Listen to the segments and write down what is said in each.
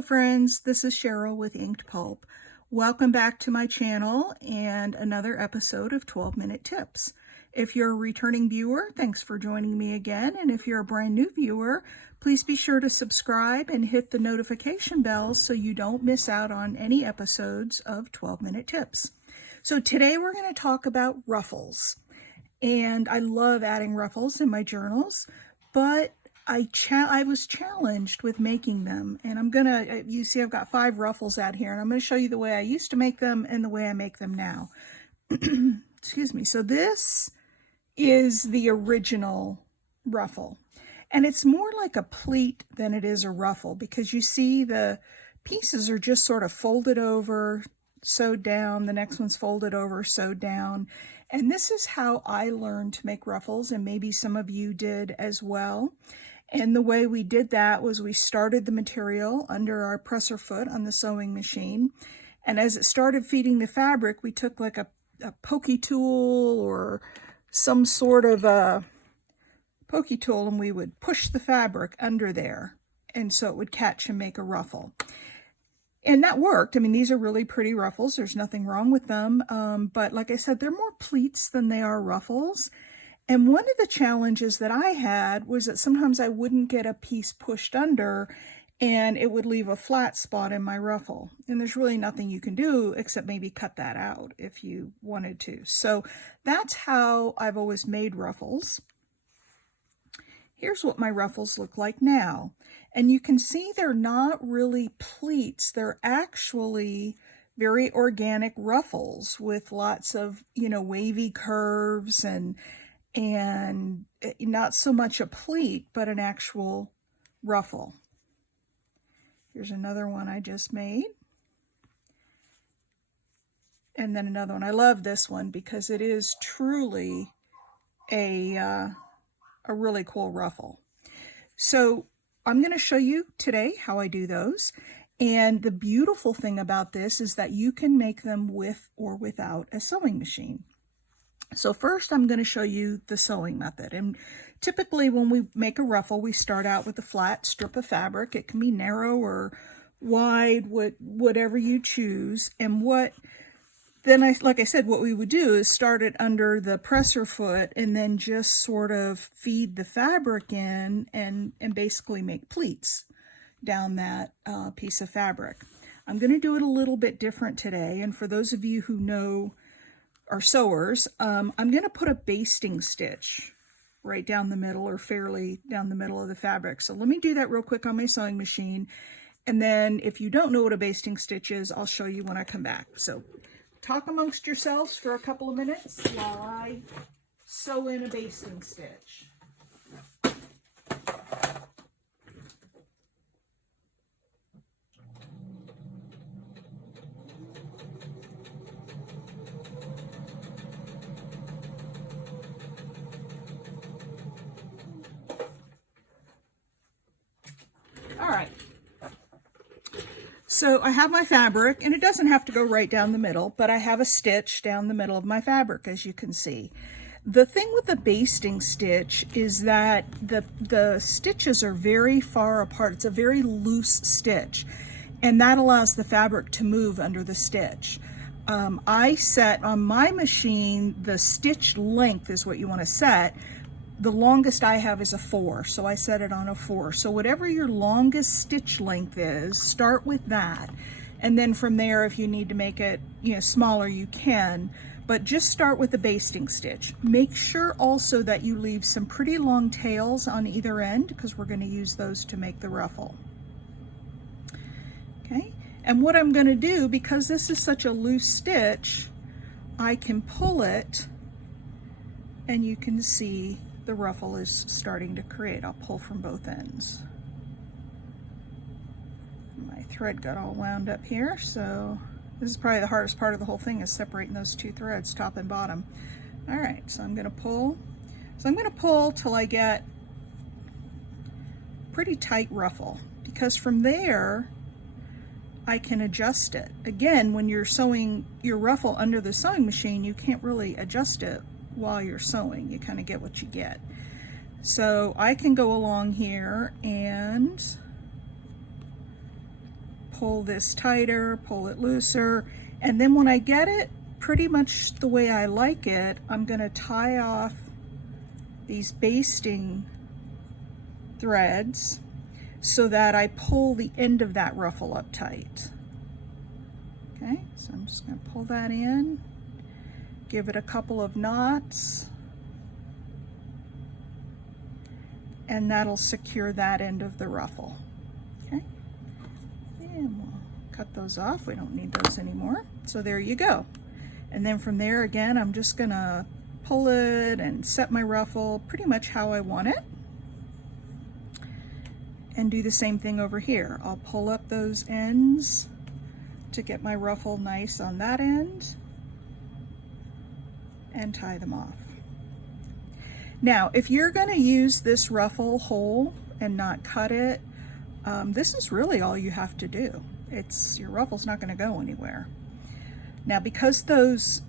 Hello friends, this is Cheryl with Inked Pulp. Welcome back to my channel and another episode of 12-Minute Tips. If you're a returning viewer, thanks for joining me again. And if you're a brand new viewer, please be sure to subscribe and hit the notification bell so you don't miss out on any episodes of 12-Minute Tips. So today we're going to talk about ruffles. And I love adding ruffles in my journals, but I was challenged with making them, and you see I've got 5 ruffles out here, and I'm going to show you the way I used to make them and the way I make them now. Excuse me. So this is the original ruffle, and it's more like a pleat than it is a ruffle, because you see the pieces are just sort of folded over, sewed down, the next one's folded over, sewed down. And this is how I learned to make ruffles, and maybe some of you did as well. And the way we did that was we started the material under our presser foot on the sewing machine. And as it started feeding the fabric, we took like a pokey tool or some sort of a pokey tool, and we would push the fabric under there. And so it would catch and make a ruffle. And that worked. I mean, these are really pretty ruffles. There's nothing wrong with them. But like I said, they're more pleats than they are ruffles. And one of the challenges that I had was that sometimes I wouldn't get a piece pushed under and it would leave a flat spot in my ruffle. And there's really nothing you can do except maybe cut that out if you wanted to. So that's how I've always made ruffles. Here's what my ruffles look like now. And you can see they're not really pleats. They're actually very organic ruffles with lots of, wavy curves and not so much a pleat, but an actual ruffle. Here's another one I just made. And then another one. I love this one because it is truly a really cool ruffle. So I'm going to show you today how I do those. And the beautiful thing about this is that you can make them with or without a sewing machine. So first I'm going to show you the sewing method. And typically when we make a ruffle, we start out with a flat strip of fabric. It can be narrow or wide, whatever you choose. And like I said, what we would do is start it under the presser foot and then just sort of feed the fabric in and basically make pleats down that piece of fabric. I'm going to do it a little bit different today. And for those of you who are sewers, I'm going to put a basting stitch right down the middle or fairly down the middle of the fabric. So let me do that real quick on my sewing machine. And then if you don't know what a basting stitch is, I'll show you when I come back. So talk amongst yourselves for a couple of minutes while I sew in a basting stitch. All right. So I have my fabric, and it doesn't have to go right down the middle, but I have a stitch down the middle of my fabric, as you can see. The thing with the basting stitch is that the stitches are very far apart. It's a very loose stitch, and that allows the fabric to move under the stitch. I set on my machine, the stitch length is what you want to set. The longest I have is a 4, so I set it on a 4. So whatever your longest stitch length is, start with that. And then from there, if you need to make it, smaller, you can. But just start with the basting stitch. Make sure also that you leave some pretty long tails on either end, because we're going to use those to make the ruffle. Okay, and what I'm going to do, because this is such a loose stitch, I can pull it, and you can see the ruffle is starting to create. I'll pull from both ends. My thread got all wound up here, so this is probably the hardest part of the whole thing, is separating those 2 threads, top and bottom. All right, so I'm going to pull. So I'm going to pull till I get pretty tight ruffle, because from there I can adjust it. Again, when you're sewing your ruffle under the sewing machine, you can't really adjust it while you're sewing. You kind of get what you get. So I can go along here and pull this tighter, pull it looser, and then when I get it pretty much the way I like it, I'm going to tie off these basting threads so that I pull the end of that ruffle up tight. Okay, so I'm just going to pull that in, give it a couple of knots, and that'll secure that end of the ruffle. Okay, and we'll cut those off. We don't need those anymore. So there you go. And then from there, again, I'm just going to pull it and set my ruffle pretty much how I want it. And do the same thing over here. I'll pull up those ends to get my ruffle nice on that end and tie them off. Now, if you're going to use this ruffle whole and not cut it, this is really all you have to do. Your ruffle's not going to go anywhere. Now, because those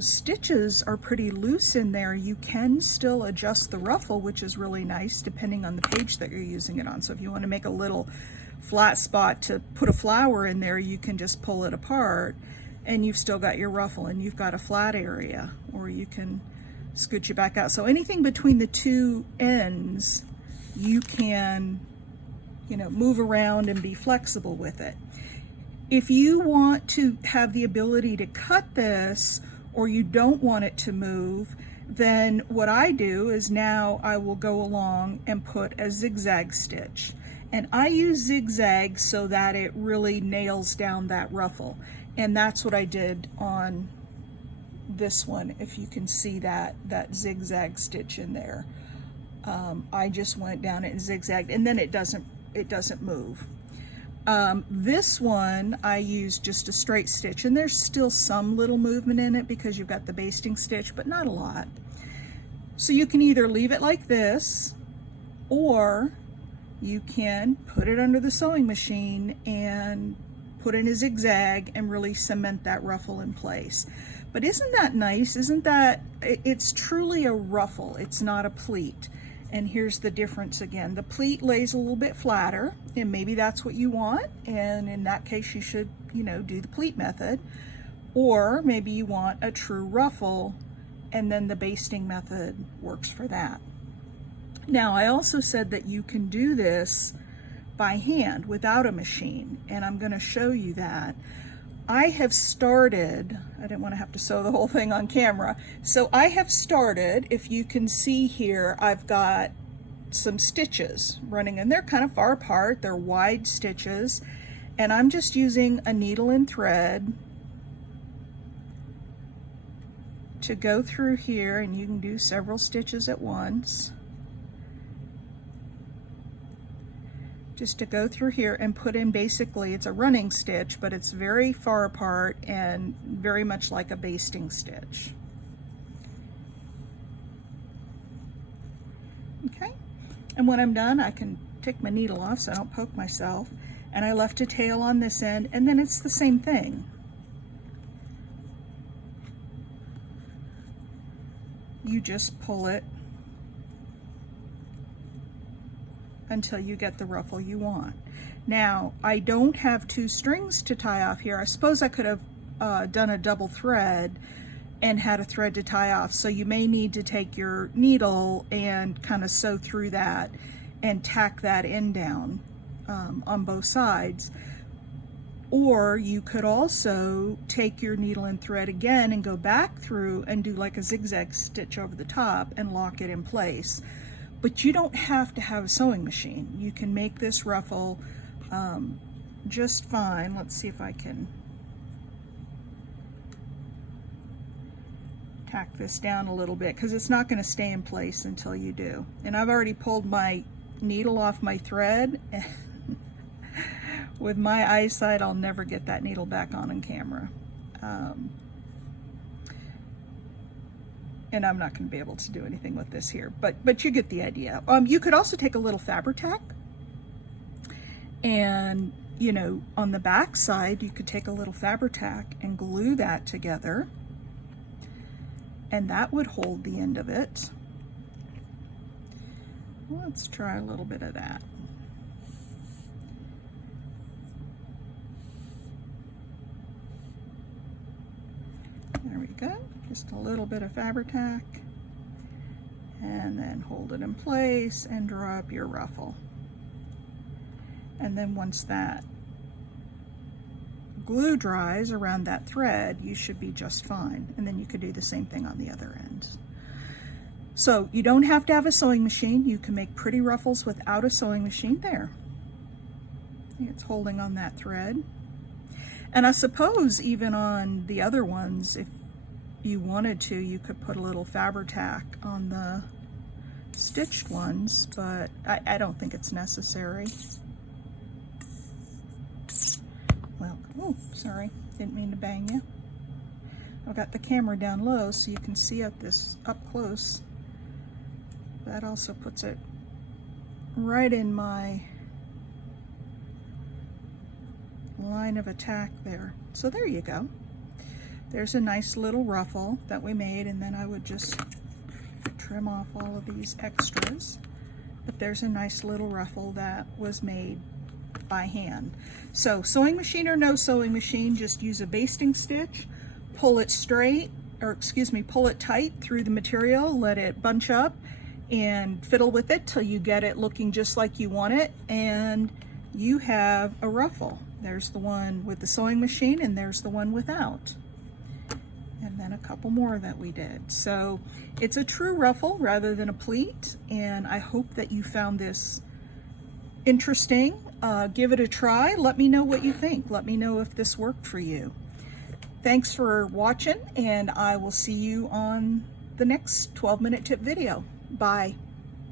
stitches are pretty loose in there, you can still adjust the ruffle, which is really nice depending on the page that you're using it on. So if you want to make a little flat spot to put a flower in there, you can just pull it apart and you've still got your ruffle and you've got a flat area, or you can scooch it back out. So anything between the two ends, you can, move around and be flexible with it. If you want to have the ability to cut this, or you don't want it to move, then what I do is now I will go along and put a zigzag stitch. And I use zigzag so that it really nails down that ruffle. And that's what I did on this one, if you can see that zigzag stitch in there. I just went down it and zigzagged, and then it doesn't move. This one I used just a straight stitch, and there's still some little movement in it because you've got the basting stitch, but not a lot. So you can either leave it like this, or you can put it under the sewing machine and put in a zigzag and really cement that ruffle in place. But isn't that nice? It's truly a ruffle, it's not a pleat. And here's the difference again. The pleat lays a little bit flatter, and maybe that's what you want, and in that case you should, do the pleat method. Or maybe you want a true ruffle, and then the basting method works for that. Now, I also said that you can do this by hand without a machine, and I'm going to show you that. I have started, I didn't want to have to sew the whole thing on camera, so I have started, if you can see here, I've got some stitches running, and they're kind of far apart, they're wide stitches, and I'm just using a needle and thread to go through here, and you can do several stitches at once. Just to go through here and put in, basically it's a running stitch, but it's very far apart and very much like a basting stitch. Okay, and when I'm done, I can take my needle off so I don't poke myself, and I left a tail on this end, and then it's the same thing. You just pull it until you get the ruffle you want. Now, I don't have two strings to tie off here. I suppose I could have done a double thread and had a thread to tie off. So you may need to take your needle and kind of sew through that and tack that end down on both sides. Or you could also take your needle and thread again and go back through and do like a zigzag stitch over the top and lock it in place. But you don't have to have a sewing machine. You can make this ruffle just fine. Let's see if I can tack this down a little bit, because it's not going to stay in place until you do. And I've already pulled my needle off my thread. With my eyesight, I'll never get that needle back on camera. And I'm not going to be able to do anything with this here, but you get the idea. You could also take a little Fabri-Tac, and on the back side you could take a little Fabri-Tac and glue that together, and that would hold the end of it. Let's try a little bit of that. you go. Just a little bit of Fabri-Tac. And then hold it in place and draw up your ruffle. And then once that glue dries around that thread, you should be just fine. And then you could do the same thing on the other end. So you don't have to have a sewing machine. You can make pretty ruffles without a sewing machine. There. It's holding on that thread. And I suppose even on the other ones, if you wanted to, you could put a little Fabri-Tac on the stitched ones, but I don't think it's necessary. Well, oh, sorry, didn't mean to bang you. I've got the camera down low so you can see this up close. That also puts it right in my line of attack there. So there you go. There's a nice little ruffle that we made, and then I would just trim off all of these extras. But there's a nice little ruffle that was made by hand. So sewing machine or no sewing machine, just use a basting stitch, pull it straight, or excuse me, pull it tight through the material, let it bunch up, and fiddle with it till you get it looking just like you want it, and you have a ruffle. There's the one with the sewing machine, and there's the one without. And then a couple more that we did. So it's a true ruffle rather than a pleat, and I hope that you found this interesting. Give it a try. Let me know what you think. Let me know if this worked for you. Thanks for watching, and I will see you on the next 12-minute tip video. Bye.